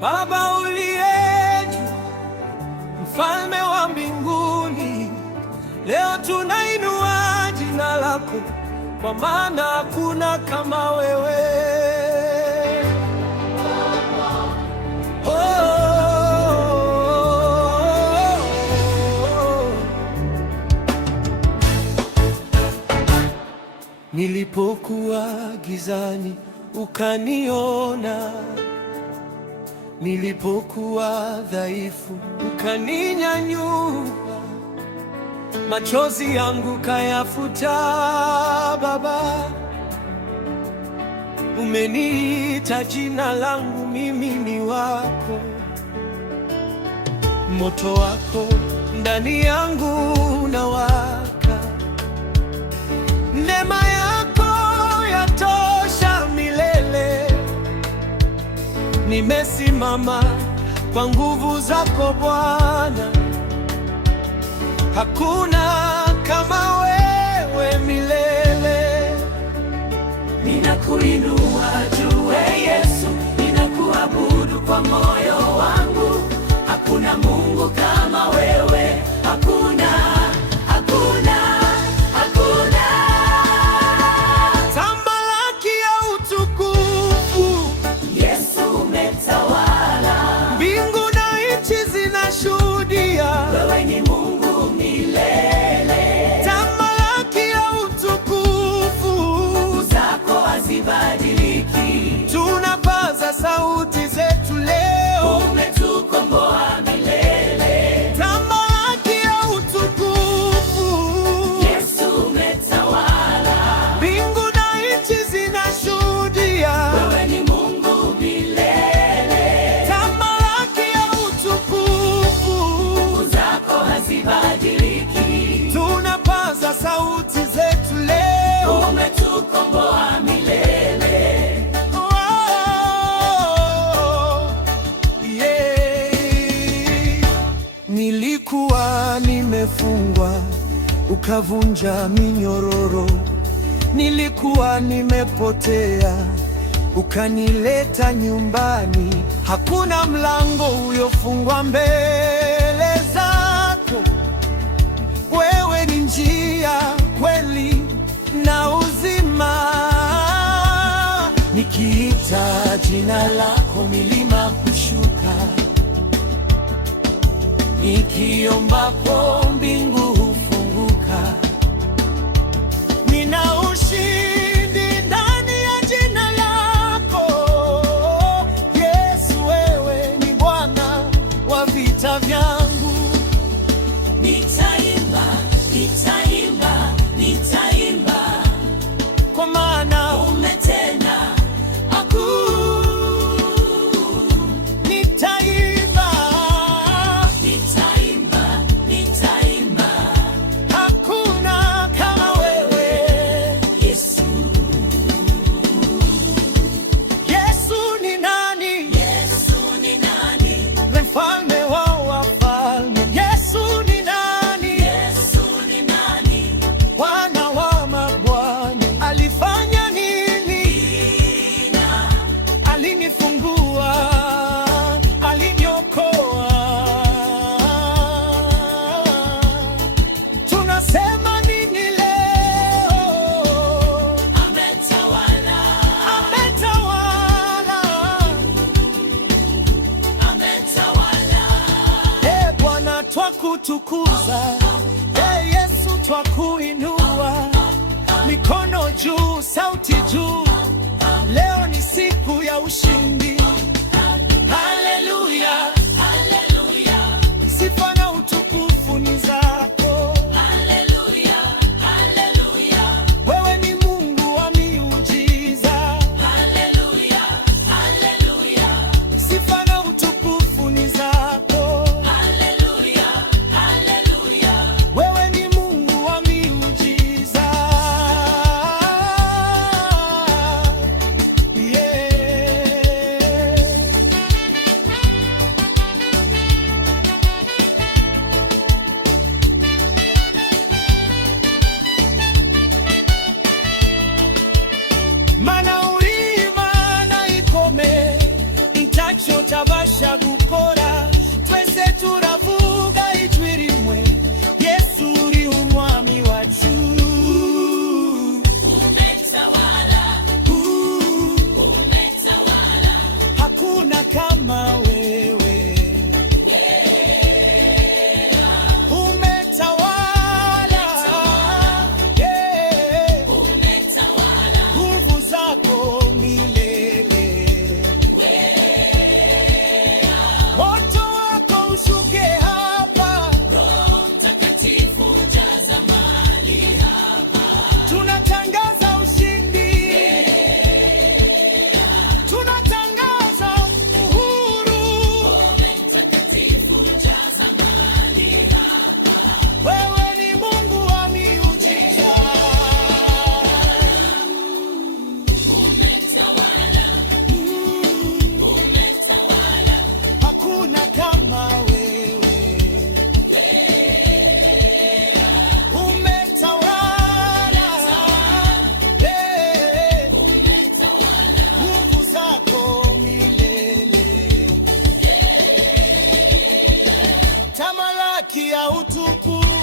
Baba uliye juu, mfalme wa mbinguni, leo tunainua jina lako, kwa maana hakuna kama wewe. Nilipokuwa gizani ukaniona, nilipokuwa dhaifu ukaninyanyua, machozi yangu kayafuta. Baba, umeniita jina langu, mimi ni wako. Moto wako ndani yangu unawaka, neema yako yatosha milele. Nimesimama kwa nguvu zako Bwana, hakuna kama wewe milele. Ninakuinua juu Yesu, ninakuabudu kwa moyo wangu. Hakuna Mungu kama wewe, hakuna, hakuna, hakuna. Tamalaki ya utukufu, Yesu umetawala. Mbingu na nchi zinashuhudia wewe ni Mungu milele. Tamalaki ya utukufu, zako hazibadiliki. tunapaza sauti zetu leo, umetukomboa milele. tamalaki ya utukufu, Yesu umetawala. mbingu na nchi zinashuhudia wewe ni Mungu milele. tamalaki ya utukufu, zako hazibadiliki. tunapaza sauti zetu leo, umetukomboa milele. Nilikuwa nimefungwa ukavunja minyororo, nilikuwa nimepotea ukanileta nyumbani. Hakuna mlango uliofungwa mbele zako, wewe ni njia, kweli na uzima. Nikiita jina lako milima hushuka, nikiombapo mbingu hufunguka. Nina ushindi ndani ya jina lako Yesu, wewe ni Bwana wa vita vyangu. Nitaimba, nitaimba, nitaimba, Kwa maana umetenda nitaimba, nitaimba, nitaimba. hakuna kama wewe Yesu, Yesu ni nani? Yesu ni nani? Mfalme wa wafalme. Yesu ni nani? Yesu ni nani? Bwana wa mabwana. Alifanya nini? Alinifungua, aliniokoa. Tunasema nini leo? Ametawala, Ametawala. ametawala. Bwana twakutukuza, Yesu twakuinua, mikono juu, sauti juu. Leo ni siku ya ushindi. Haleluya, Haleluya, sifa na utukufu ni zako. haleluya, haleluya, Wewe ni Mungu wa miujiza. haleluya, haleluya, Sifa na utukufu ni zako. haleluya, haleluya. Wewe ni Mungu wa miujiza. Yeah. ubasha gukora twese turavuga ijwi rimwe, Yesu uri umwami wacu. Umetawala, umetawala, Hakuna kama wewe. Umetawala, yeah. Nguvu zako milele. Moto wako ushuke hapa. Roho Mtakatifu jaza mahali hapa. Tunatangaza ushindi. Tunatangaza uhuru. Roho Mtakatifu jaza mahali hapa. Wewe ni Mungu wa miujiza. Umetawala, umetawala, Hakuna kama wewe. Umetawala, yeah. Nguvu zako milele. Tamalaki ya utukufu